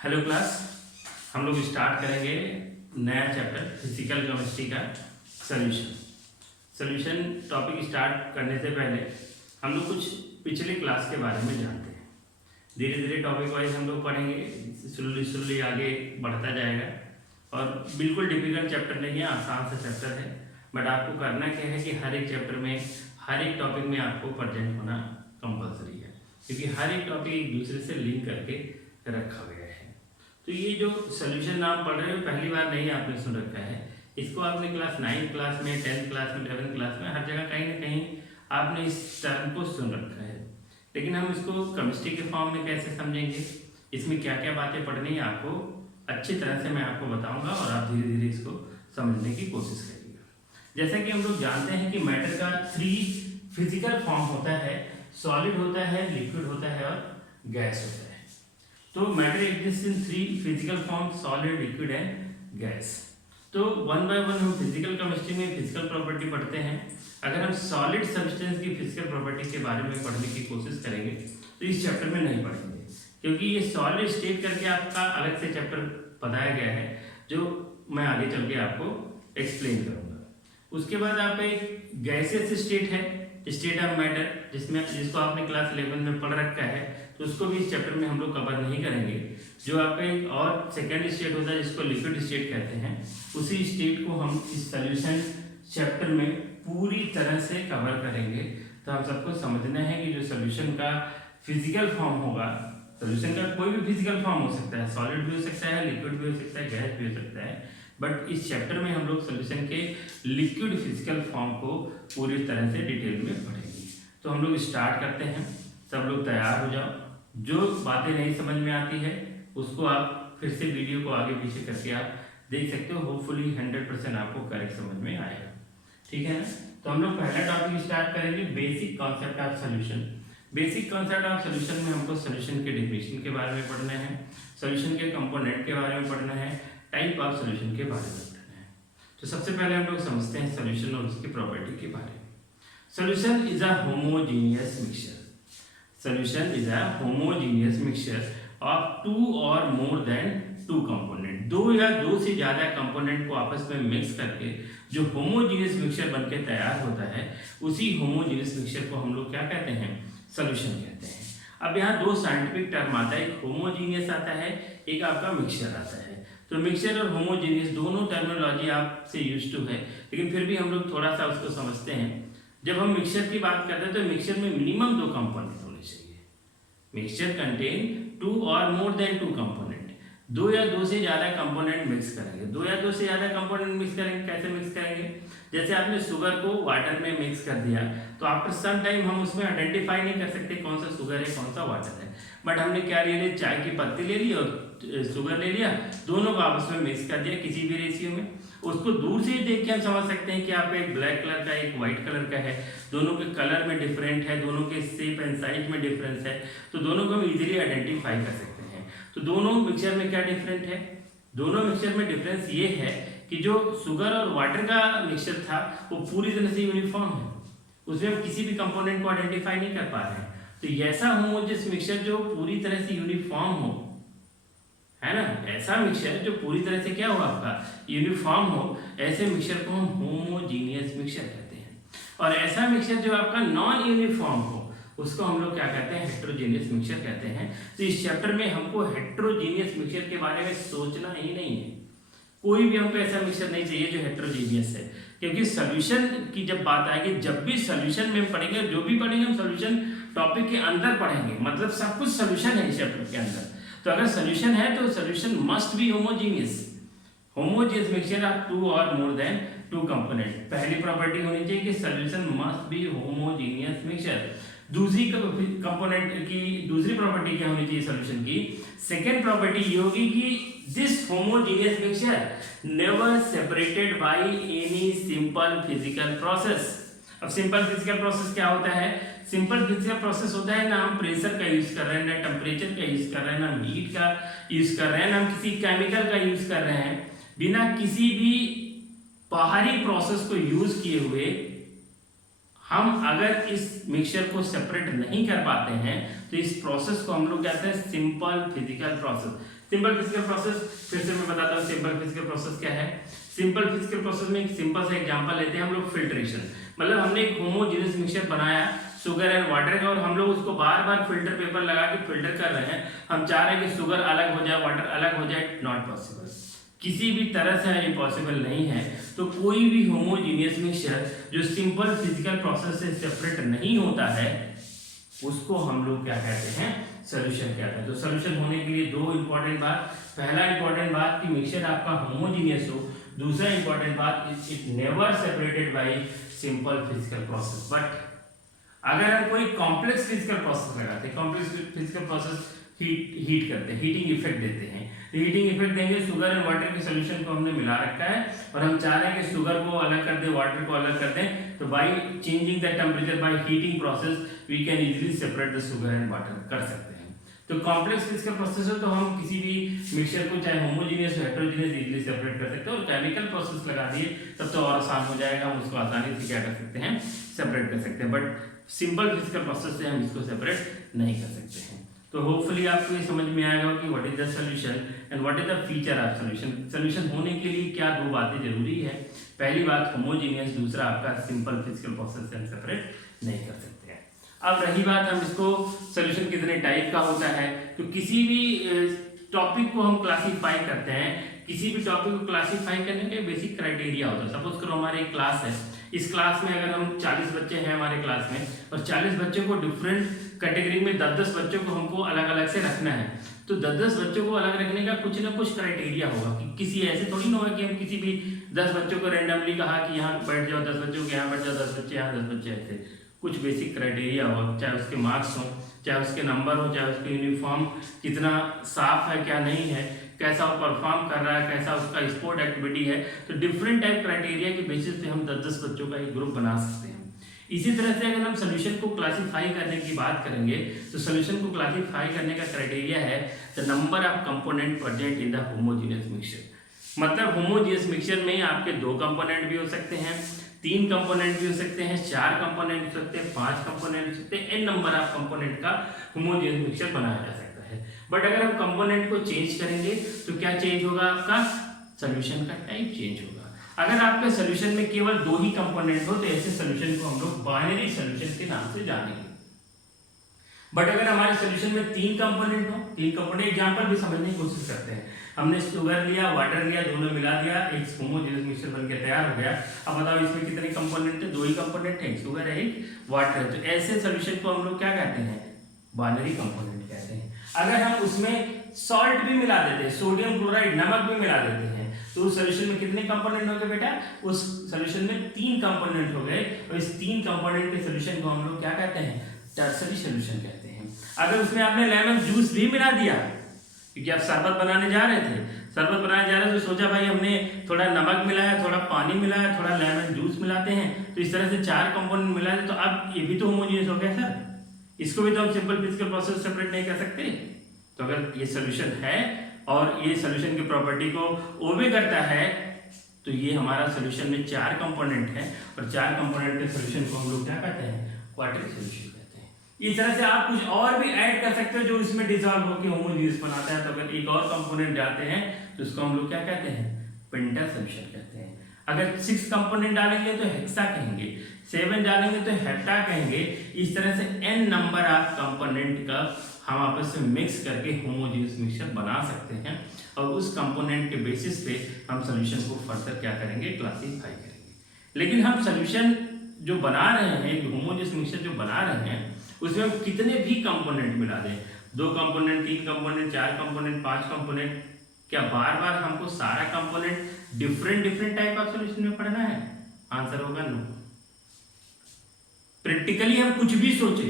Hello class, हम लोग start करेंगे नया चैप्टर फिजिकल केमिस्ट्री का सॉल्यूशन टॉपिक स्टार्ट करने से पहले हम लोग कुछ पिछले क्लास के बारे में जानते हैं। धीरे धीरे टॉपिक वाइज हम लोग पढ़ेंगे, स्लोली आगे बढ़ता जाएगा। और बिल्कुल डिफिकल्ट चैप्टर नहीं है, आसान सा चैप्टर है। बट आपको करना क्या है कि हर एक चैप्टर में, हर एक टॉपिक में आपको प्रेजेंट होना कंपलसरी है, क्योंकि हर एक टॉपिक एक दूसरे से लिंक करके रखा गया है। तो ये जो सोल्यूशन नाम पढ़ रहे हो, पहली बार नहीं आपने सुन रखा है। इसको आपने क्लास 9 क्लास में, 10 क्लास में, 11 क्लास में, हर जगह कहीं ना कहीं आपने इस टर्म को सुन रखा है। लेकिन हम इसको केमिस्ट्री के फॉर्म में कैसे समझेंगे, इसमें क्या क्या बातें पढ़नी है, आपको अच्छी तरह से मैं आपको बताऊंगा और आप धीरे धीरे इसको समझने की कोशिश करिएगा। जैसा कि हम लोग जानते हैं कि मैटर का 3 फिजिकल फॉर्म होता है, सॉलिड होता है, लिक्विड होता है और गैस होता है। तो matter exist in 3 physical form, solid, liquid and gas. तो वन बाय वन हम फिजिकल केमिस्ट्री में फिजिकल प्रॉपर्टी पढ़ते हैं। अगर हम सॉलिड सब्सटेंस की फिजिकल प्रॉपर्टी के बारे में पढ़ने की कोशिश करेंगे तो इस चैप्टर में नहीं पढ़ेंगे, क्योंकि ये सॉलिड स्टेट करके आपका अलग से चैप्टर बताया गया है, जो मैं आगे चल के आपको एक्सप्लेन करूंगा। उसके बाद आपका एक गैसियस स्टेट है, स्टेट ऑफ मैटर, जिसको आपने क्लास 11 में पढ़ रखा है, तो उसको भी इस चैप्टर में हम लोग कवर नहीं करेंगे। जो आपका एक और सेकेंड स्टेट होता है, जिसको लिक्विड स्टेट कहते हैं, उसी स्टेट को हम इस सॉल्यूशन चैप्टर में पूरी तरह से कवर करेंगे। तो हम सबको समझना है कि जो सॉल्यूशन का फिजिकल फॉर्म होगा, सॉल्यूशन का कोई भी फिजिकल फॉर्म हो सकता है, सॉलिड भी हो सकता है, लिक्विड भी हो सकता है, गैस भी हो सकता है। बट इस चैप्टर में हम लोग सॉल्यूशन के लिक्विड फिजिकल फॉर्म को पूरी तरह से डिटेल में पढ़ेंगे। तो हम लोग स्टार्ट करते हैं। सब लोग तैयार हो जाओ। जो बातें नहीं समझ में आती है उसको आप फिर से वीडियो को आगे पीछे करके आप देख सकते हो। होपफुली 100% आपको करेक्ट समझ में आएगा, ठीक है ना। तो हम लोग पहला टॉपिक स्टार्ट करेंगे, basic concept of solution. Basic concept of solution में हमको सॉल्यूशन के डेफिनेशन के बारे में पढ़ना है, सॉल्यूशन के कंपोनेंट के बारे में पढ़ना है, टाइप ऑफ सॉल्यूशन के बारे में पढ़ना है। तो सबसे पहले हम लोग समझते हैं सॉल्यूशन और उसकी प्रॉपर्टी के बारे में। Solution is a homogeneous mixture. Solution is a homogeneous mixture of 2 or more than 2 component। 2 या 2 से ज्यादा कंपोनेंट को आपस में मिक्स करके जो होमोजेनियस मिक्सचर बनके तैयार होता है, उसी होमोजेनियस मिक्सचर को हम लोग क्या कहते हैं, सॉल्यूशन कहते हैं। अब यहाँ 2 साइंटिफिक टर्म आता है, एक होमोजेनियस आता है, एक आपका मिक्सचर आता है। तो मिक्सचर और होमोजेनियस दोनों टर्मिनोलॉजी आपसे यूज्ड टू है, लेकिन फिर भी हम लोग थोड़ा सा उसको समझते हैं। जब हम मिक्सचर की बात करते हैं तो मिक्सचर में मिनिमम 2 कंपोनेंट होने चाहिए। मिक्सचर कंटेन 2 और मोर देन 2 कंपोनेंट। 2 या 2 से ज्यादा कंपोनेंट मिक्स करेंगे। 2 या 2 से ज्यादा कंपोनेंट मिक्स करेंगे, कैसे मिक्स करेंगे? जैसे आपने शुगर को वाटर में मिक्स कर दिया, तो आफ्टर सम टाइम हम उसमें आइडेंटिफाई नहीं कर सकते कौन सा शुगर है, कौन सा वाटर है। बट हमने क्या ले लिया, चाय की पत्ती ले ली और शुगर ले लिया, दोनों को आपस में मिक्स कर दिया किसी भी रेशियो में। उसको दूर से देख के हम समझ सकते हैं कि आपका एक ब्लैक कलर का, एक व्हाइट कलर का है, दोनों के कलर में डिफरेंट है, दोनों के शेप एंड साइज में डिफरेंस है, तो दोनों को हम इजीली आइडेंटिफाई कर सकते हैं। तो दोनों मिक्सचर में क्या डिफरेंट है? दोनों मिक्सचर में डिफरेंस ये है कि जो शुगर और वाटर का मिक्सचर था वो पूरी तरह से यूनिफॉर्म है, उसमें हम किसी भी कंपोनेंट को आइडेंटिफाई नहीं कर पा रहे हैं। तो ऐसा होमोजेनियस मिक्सचर जो पूरी तरह से यूनिफॉर्म हो, है ना, ऐसा मिक्सचर जो पूरी तरह से क्या हो, आपका यूनिफॉर्म हो, ऐसे मिक्सचर को हम होमोजेनियस मिक्सचर कहते हैं। और ऐसा मिक्सचर जो आपका नॉन यूनिफॉर्म हो, उसको हम लोग क्या कहते हैं, हेट्रोजेनियस मिक्सचर कहते हैं। तो इस चैप्टर में हमको हेट्रोजेनियस मिक्सचर के बारे में सोचना ही नहीं है। कोई भी हमको ऐसा मिक्सचर नहीं चाहिए जो हेट्रोजेनियस है, क्योंकि सॉल्यूशन की जब बात आएगी, जब भी सॉल्यूशन में पढ़ेंगे, जो भी पढ़ेंगे हम सॉल्यूशन टॉपिक के अंदर पढ़ेंगे, मतलब सब कुछ सॉल्यूशन है इस चैप्टर के अंदर। तो अगर सॉल्यूशन है तो solution must be homogeneous. Homogeneous mixture of 2 और मोर देन 2 कंपोनेंट। पहली प्रॉपर्टी होनी चाहिए कि solution must be homogeneous mixture. दूसरी कंपोनेंट की दूसरी प्रॉपर्टी क्या होनी चाहिए सॉल्यूशन की? सेकेंड प्रॉपर्टी ये होगी कि this homogeneous mixture never separated by any simple physical process. अब सिंपल फिजिकल प्रोसेस क्या होता है? सिंपल फिजिकल प्रोसेस होता है ना हम प्रेशर का यूज कर रहे हैं, ना टेम्परेचर का यूज कर रहे हैं, ना हीट का यूज कर रहे हैं, ना हम किसी केमिकल का यूज कर रहे हैं, बिना किसी भी बाहरी प्रोसेस को यूज किए हुए हम अगर इस मिक्सचर को सेपरेट नहीं कर पाते हैं तो इस प्रोसेस को हम लोग कहते हैं simple physical process. Simple physical process फिर से मैं बताता हूँ सिंपल फिजिकल प्रोसेस क्या है। सिंपल फिजिकल प्रोसेस में एक सिंपल सा एग्जांपल लेते हैं हम लोग, फिल्ट्रेशन। मतलब हमने एक होमोजेनियस मिक्सचर बनाया शुगर एंड वाटर का, और हम लोग उसको बार बार फिल्टर पेपर लगा के फिल्टर कर रहे हैं। हम चाह रहे हैं कि शुगर अलग हो जाए, वाटर अलग हो जाए, नॉट पॉसिबल, किसी भी तरह से इम्पॉसिबल नहीं है। तो कोई भी होमोजेनियस मिक्सचर जो सिंपल फिजिकल प्रोसेस से सेपरेट नहीं होता है उसको हम लोग क्या कहते हैं, सॉल्यूशन कहते हैं। तो सॉल्यूशन होने के लिए दो इंपॉर्टेंट बात, पहला इंपॉर्टेंट बात कि मिक्सचर आपका होमोजेनियस हो, दूसरा इंपॉर्टेंट बात it never separated by simple physical process. But अगर हम कोई कॉम्प्लेक्स फिजिकल प्रोसेस लगाते हैं, कॉम्प्लेक्स फिजिकल प्रोसेस हीट करते हैं, हीटिंग इफेक्ट देते हैं, हीटिंग इफेक्ट देंगे, शुगर एंड वाटर के सॉल्यूशन को हमने मिला रखा है और हम चाह रहे हैं कि शुगर को अलग कर दें, वाटर को अलग कर दें, तो by changing the temperature by heating process we can easily separate the sugar and water कर सकते हैं। तो कॉम्प्लेक्स फिजिकल प्रोसेस है तो हम किसी भी मिक्सचर को चाहे होमोजेनियस हो हेटेरोजेनियस इजीली सेपरेट कर सकते हैं, और केमिकल प्रोसेस लगा दिए तब तो और आसान हो जाएगा, हम उसको आसानी से क्या कर सकते हैं, सेपरेट कर सकते हैं। बट सिंपल फिजिकल प्रोसेस से हम इसको सेपरेट नहीं कर सकते हैं। तो होपफुली आपको ये समझ में आएगा कि what is the solution and what is the feature of solution. Solution होने के लिए क्या दो बातें जरूरी है, पहली बात होमोजेनियस, दूसरा आपका सिंपल फिजिकल प्रोसेस से हम सेपरेट नहीं कर सकते हैं। अब रही बात हम इसको सॉल्यूशन कितने टाइप का होता है, तो किसी भी टॉपिक को हम क्लासीफाई करते हैं, किसी भी टॉपिक को क्लासीफाई करने के बेसिक क्राइटेरिया होता है। सपोज करो हमारी एक क्लास है, इस क्लास में अगर हम 40 बच्चे हैं हमारे क्लास में, और 40 बच्चों को डिफरेंट कैटेगरी में 10-10 बच्चों को हमको अलग अलग से रखना है, तो 10-10 बच्चों को अलग रखने का कुछ ना कुछ क्राइटेरिया होगा। कि किसी ऐसे थोड़ी ना होगा कि हम किसी भी 10 बच्चों को रैंडमली कहा कि यहाँ बैठ जाओ 10 बच्चों के, यहाँ बैठ जाओ 10 बच्चे, यहाँ 10 बच्चे, ऐसे कुछ बेसिक क्राइटेरिया होगा, चाहे उसके मार्क्स हो, चाहे उसके नंबर हो, चाहे उसके यूनिफॉर्म कितना साफ है क्या नहीं है, कैसा वो परफॉर्म कर रहा है, कैसा उसका स्पोर्ट एक्टिविटी है। तो डिफरेंट टाइप क्राइटेरिया के बेसिस पे हम 10-10 बच्चों का एक ग्रुप बना सकते हैं। इसी तरह से अगर हम सॉल्यूशन को क्लासीफाई करने की बात करेंगे तो सॉल्यूशन को क्लासीफाई करने का क्राइटेरिया है the number of component present in the homogeneous mixture. मतलब होमोजेनियस मिक्सचर में आपके 2 कंपोनेंट भी हो सकते हैं, 3 कंपोनेंट भी हो सकते हैं, 4 कंपोनेंट हो सकते हैं, 5 कंपोनेंट हो सकते हैं, n नंबर ऑफ कंपोनेंट का होमोजेनियस मिक्सचर बनाया जा सकता है। बट अगर हम कंपोनेंट को चेंज करेंगे तो क्या चेंज होगा, आपका सॉल्यूशन का टाइप चेंज होगा। अगर आपके सॉल्यूशन में केवल 2 ही कंपोनेंट हो तो ऐसे सॉल्यूशन को हम लोग बाइनरी सॉल्यूशन के नाम से जानेंगे। बट अगर हमारे सॉल्यूशन में 3 कंपोनेंट हो, 3 कंपोनेंट, एग्जांपल भी समझने की कोशिश करते हैं। हमने शुगर लिया, वाटर लिया, दोनों मिला दिया, एक होमोजेनियस मिक्सचर बनके तैयार हो गया। अब बताओ इसमें कितने कंपोनेंट है, 2 ही कंपोनेंट है, शुगर है, एक वाटर है। तो ऐसे सॉल्यूशन को हम लोग क्या कहते हैं, बाइनरी कंपोनेंट कहते हैं। अगर हम उसमें सॉल्ट भी मिला देते हैं, सोडियम क्लोराइड, नमक भी मिला देते हैं, तो उस सॉल्यूशन में कितने कंपोनेंट हो गए बेटा, उस सॉल्यूशन में 3 कंपोनेंट हो गए, और इस 3 कंपोनेंट के सॉल्यूशन को हम लोग क्या कहते हैं, टर्सरी सॉल्यूशन कहते हैं। अगर उसमें आपने लेमन जूस भी मिला दिया, क्योंकि आप शरबत बनाने जा रहे थे, शरबत बनाने जा रहे थे तो सोचा भाई हमने थोड़ा नमक मिलाया, थोड़ा पानी मिलाया, थोड़ा लेमन जूस मिलाते हैं, तो इस तरह से 4 कंपोनेंट मिला दे, तो अब ये भी तो होमोजेनियस हो गया सर, इसको भी तो हम सिंपल फिजिकल प्रोसेस सेपरेट नहीं कर सकते। तो अगर ये सॉल्यूशन है और ये सॉल्यूशन की प्रॉपर्टी को ओबे करता है तो ये हमारा सॉल्यूशन में 4 कंपोनेंट है, और 4 कंपोनेंट के सॉल्यूशन को हम लोग क्या कहते हैं, क्वाड्रेटिक सॉल्यूशन कहते हैं। इस तरह से आप कुछ और भी ऐड कर सकते हो जो इसमें डिसॉल्व होकर होमोजेनियस बनाता है। तो अगर एक और कंपोनेंट डालते हैं तो उसको हम लोग क्या कहते हैं, पेंटा सॉल्यूशन कहते हैं। अगर 6 कंपोनेंट डालेंगे तो हेक्सा कहेंगे, 7 डालेंगे तो हेप्टा कहेंगे। इस तरह से n नंबर ऑफ कंपोनेंट का हम आपस में मिक्स करके होमोजेनियस मिक्सचर बना सकते हैं, और उस कंपोनेंट के बेसिस पे हम सॉल्यूशन को फर्दर क्या करेंगे, क्लासीफाई करेंगे। लेकिन हम सॉल्यूशन जो बना रहे हैं, होमोजेनियस मिक्सचर जो बना रहे हैं, उसमें हम कितने भी कंपोनेंट मिला दें, 2 कंपोनेंट, 3 कंपोनेंट, 4 कंपोनेंट, 5 कंपोनेंट, क्या बार बार हमको सारा component different type of solution में पढ़ना है? आंसर होगा नो। प्रैक्टिकली हम कुछ भी सोचे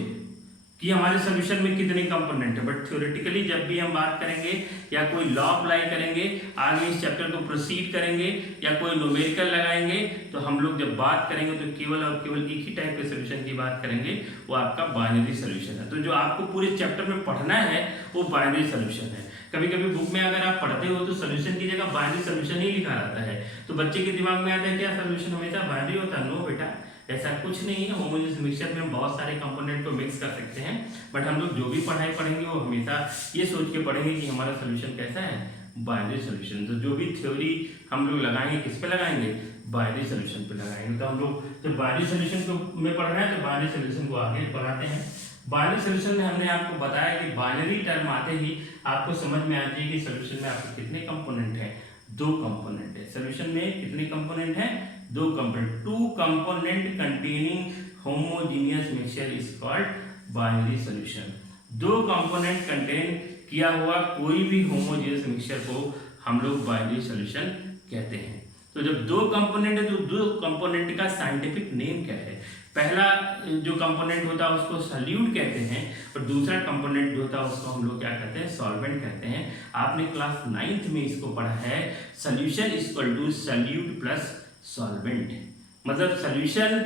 कि हमारे सॉल्यूशन में कितने कंपोनेंट है, बट थ्योरेटिकली जब भी हम बात करेंगे या कोई लॉ अप्लाई करेंगे, आगे इस चैप्टर को प्रोसीड करेंगे या कोई न्यूमेरिकल लगाएंगे, तो हम लोग जब बात करेंगे तो केवल और केवल एक ही टाइप के सॉल्यूशन की बात करेंगे, वो आपका बाइनरी सॉल्यूशन है। तो जो आपको पूरे चैप्टर में पढ़ना है वो बाइनरी सॉल्यूशन है। कभी कभी बुक में अगर आप पढ़ते हो तो सॉल्यूशन की जगह बाइनरी सॉल्यूशन ही लिखा रहता है, तो बच्चे के दिमाग में आता है क्या सॉल्यूशन हमेशा बाइनरी होता है? नो बेटा, ऐसा कुछ नहीं है। होमोजेनियस मिक्सचर में हम बहुत सारे कंपोनेंट को मिक्स कर सकते हैं, बट हम लोग जो भी पढ़ाई पढ़ेंगे वो हमेशा ये सोच के पढ़ेंगे कि हमारा सोल्यूशन कैसा है, बाइनरी सोल्यूशन। तो जो भी थ्योरी हम लोग लगाएंगे किस पे लगाएंगे, बाइनरी सोल्यूशन पे लगाएंगे। तो हम लोग जब बाइनरी सोल्यूशन को में पढ़ रहे हैं तो बाइनरी सोल्यूशन को आगे बढ़ाते हैं। बाइनरी सोल्यूशन में हमने आपको बताया कि बाइनरी टर्म आते ही आपको समझ में आती है कि सोल्यूशन में आपके कितने कंपोनेंट हैं, 2 कंपोनेंट है। सोल्यूशन में कितने कंपोनेंट हैं, 2 component. 2 component containing homogeneous mixture is called binary solution. 2 component contain किया हुआ कोई भी होमोजेनियस मिक्सचर को हम लोग बाइनरी सोल्यूशन कहते हैं। तो जब 2 कंपोनेंट है तो 2 कंपोनेंट का साइंटिफिक नेम क्या है, पहला जो कंपोनेंट होता है उसको सॉल्यूट कहते हैं और दूसरा कंपोनेंट जो होता है उसको हम लोग क्या कहते हैं, सॉल्वेंट कहते हैं। आपने क्लास 9th में इसको पढ़ा है, solution equal to solute plus solvent. मतलब सॉल्यूशन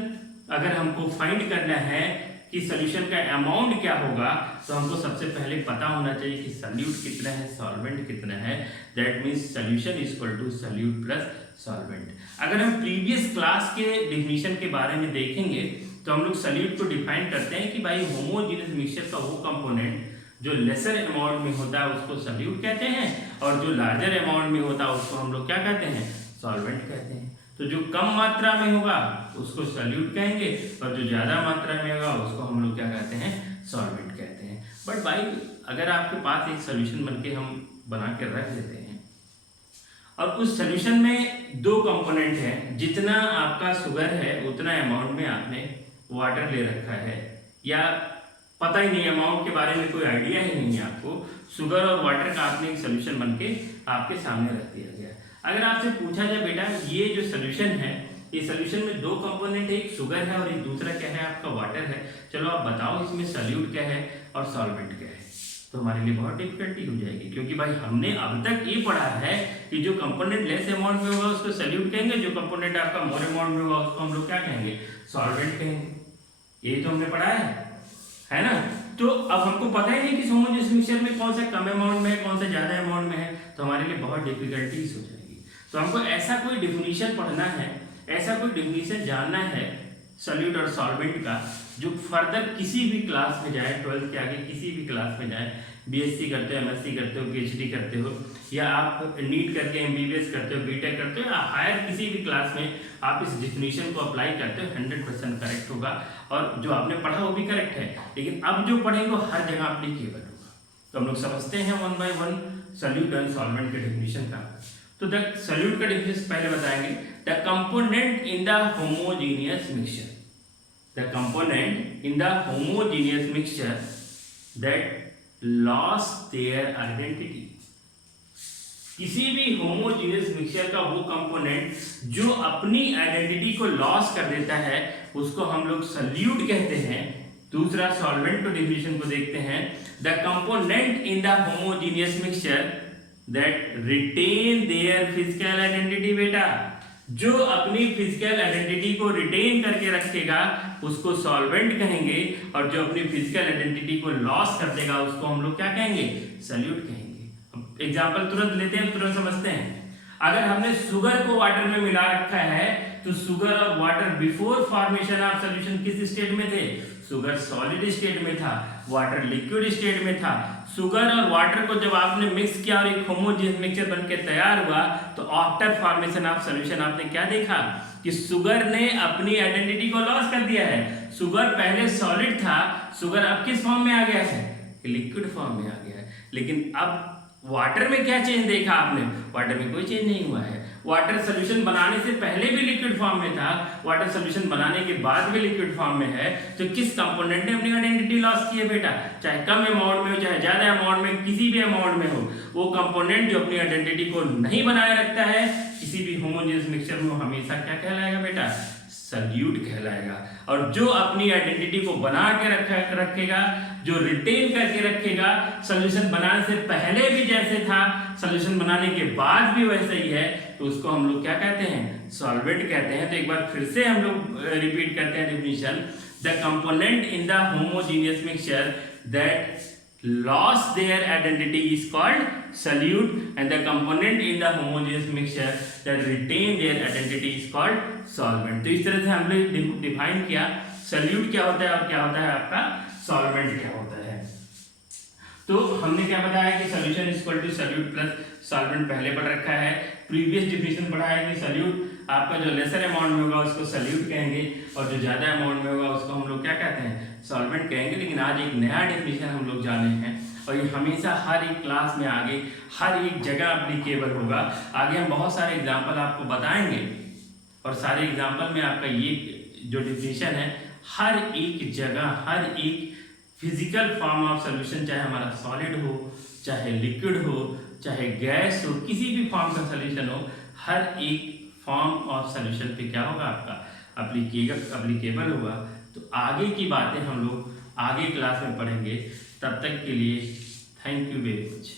अगर हमको फाइंड करना है कि सॉल्यूशन का अमाउंट क्या होगा तो हमको सबसे पहले पता होना चाहिए कि सॉल्यूट कितना है, सॉल्वेंट कितना है। That means solution equal to solute plus solvent. अगर हम प्रीवियस क्लास के डिफिनीशन के बारे में देखेंगे तो हम लोग सॉल्यूट को डिफाइन करते हैं कि भाई होमोजेनियस मिक्सचर का वो कंपोनेंट जो लेसर अमाउंट में होता है उसको सॉल्यूट कहते हैं और जो लार्जर अमाउंट में होता है उसको हम लोग क्या कहते हैं, सॉल्वेंट कहते हैं। तो जो कम मात्रा में होगा उसको सॉल्यूट कहेंगे और जो ज्यादा मात्रा में होगा उसको हम लोग क्या कहते हैं, सॉल्वेंट कहते हैं। बट भाई अगर आपके पास एक सॉल्यूशन बनके हम बना के रख देते हैं और उस सॉल्यूशन में 2 कंपोनेंट है, जितना आपका शुगर है उतना अमाउंट में आपने वाटर ले रखा है, या पता ही नहीं अमाउंट के बारे में कोई आइडिया ही नहीं है आपको, शुगर और वाटर का आपने एक सॉल्यूशन बनके आपके सामने रख दिया गया। अगर आपसे पूछा जाए बेटा ये जो सॉल्यूशन है, ये सॉल्यूशन में 2 कंपोनेंट है, एक शुगर है और एक दूसरा क्या है, आपका वाटर है, चलो आप बताओ इसमें सॉल्यूट क्या है और सॉल्वेंट क्या है। तो हमारे लिए बहुत डिफिकल्टी हो जाएगी, क्योंकि भाई हमने अब तक ये पढ़ा है कि जो कंपोनेंट लेस अमाउंट में होगा उसको सॉल्यूट कहेंगे, जो कंपोनेंट आपका मोर अमाउंट में होगा उसको हम लोग क्या कहेंगे, सॉल्वेंट कहेंगे। यही तो हमने पढ़ा है ना। तो अब हमको पता ही नहीं कि होमोजेनियस मिक्सचर में कौन सा कम अमाउंट में है, कौन सा ज्यादा अमाउंट में है, तो हमारे लिए बहुत डिफिकल्टीज हो जाएगी। तो हमको ऐसा कोई डिफिनीशन पढ़ना है, ऐसा कोई डिफिनीशन जानना है सॉल्यूट और सॉल्वेंट का, जो फर्दर किसी भी क्लास में जाए, 12th के आगे किसी भी क्लास में जाए, बीएससी करते हो, एमएससी करते हो, पीएचडी करते हो, या आप नीट करके एमबीबीएस करते हो, बीटेक करते हो, या हायर किसी भी क्लास में आप इस डिफिनीशन को अप्लाई करते हो, 100% करेक्ट होगा। और जो आपने पढ़ा वो भी करेक्ट है, लेकिन अब जो पढ़ेंगे वो हर जगह अप्लीकेबल होगा। तो हम लोग समझते हैं 1 by 1 सॉल्यूट एंड सॉल्वेंट के डिफिनीशन का। तो द सॉल्यूट का डिफिनीशन पहले बताएंगे, the component in the homogeneous mixture, the component in the homogeneous mixture that lost their identity। किसी भी होमोजेनियस मिक्सचर का वो कंपोनेंट जो अपनी आइडेंटिटी को लॉस कर देता है उसको हम लोग सॉल्यूट कहते हैं। दूसरा सॉल्वेंट को डिफिनीशन को देखते हैं, the component in the homogeneous mixture that retain their physical identity. बेटा जो अपनी फिजिकल आइडेंटिटी को रिटेन करके रखेगा उसको सॉल्वेंट कहेंगे, और जो अपनी फिजिकल आइडेंटिटी को लॉस कर देगा उसको हम लोग क्या कहेंगे, सॉल्यूट कहेंगे। एग्जांपल तुरंत लेते हैं, तुरंत समझते हैं। अगर हमने शुगर को वाटर में मिला रखा है तो शुगर और water before formation of solution किस स्टेट में थे, शुगर सॉलिड स्टेट में था, वाटर लिक्विड स्टेट में था। शुगर और वाटर को जब आपने मिक्स किया और एक होमोजेनियस मिक्सचर बनके तैयार हुआ तो आफ्टर फॉर्मेशन ऑफ सॉल्यूशन आपने क्या देखा कि शुगर ने अपनी आइडेंटिटी को लॉस कर दिया है। शुगर पहले सॉलिड था, शुगर अब किस फॉर्म में आ गया है, लिक्विड फॉर्म में आ गया है। लेकिन अब वाटर में क्या चेंज देखा आपने, वाटर में कोई चेंज नहीं हुआ है। वाटर सॉल्यूशन बनाने से पहले भी लिक्विड फॉर्म में था, वाटर सॉल्यूशन बनाने के बाद भी लिक्विड फॉर्म में है। तो किस कंपोनेंट ने अपनी आइडेंटिटी लॉस की है बेटा, चाहे कम अमाउंट में हो चाहे ज्यादा अमाउंट में, किसी भी अमाउंट में हो, वो कंपोनेंट जो अपनी आइडेंटिटी को नहीं बनाए रखता है किसी भी होमोजेनियस मिक्सचर में, हमेशा क्या कहलाएगा बेटा, सॉल्यूट कहलाएगा। और जो अपनी आइडेंटिटी को बना के रखेगा, जो रिटेन करके रखेगा, सॉल्यूशन बनाने से पहले भी जैसे था सॉल्यूशन बनाने के बाद भी वैसे ही है, तो उसको हम लोग क्या कहते हैं, सॉल्वेंट कहते हैं। तो एक बार फिर से हम लोग रिपीट करते हैं definition, the component in the homogeneous mixture that lost their identity is called solute, and the component in the homogeneous mixture that retain their identity is called solvent। तो इस तरह से हमने डिफाइन किया solute क्या होता है और क्या होता है आपका solvent क्या होता है। तो हमने क्या बताया कि solution is equal to solute plus solvent पहले पढ़ रखा है। प्रीवियस डिफिनेशन पढ़ा है कि solute आपका जो लेसर अमाउंट में होगा उसको solute कहेंगे और जो ज्यादा अमाउंट में होगा उसको हम लोग क्या कहते हैं सॉल्वेंट कहेंगे। लेकिन आज एक नया डेफिनेशन हम लोग जाने हैं और ये हमेशा हर एक क्लास में आगे हर एक जगह एप्लीकेबल होगा। आगे हम बहुत सारे एग्जांपल आपको बताएंगे और सारे एग्जांपल में आपका ये जो डेफिनेशन है हर एक जगह हर एक फिजिकल फॉर्म ऑफ सोल्यूशन, चाहे हमारा सॉलिड हो चाहे लिक्विड हो चाहे गैस हो, किसी भी फॉर्म का सोल्यूशन हो, हर एक फॉर्म ऑफ सोल्यूशन पे क्या होगा आपका एप्लीकेबल होगा। तो आगे की बातें हम लोग आगे क्लास में पढ़ेंगे। तब तक के लिए थैंक यू वेरी मच।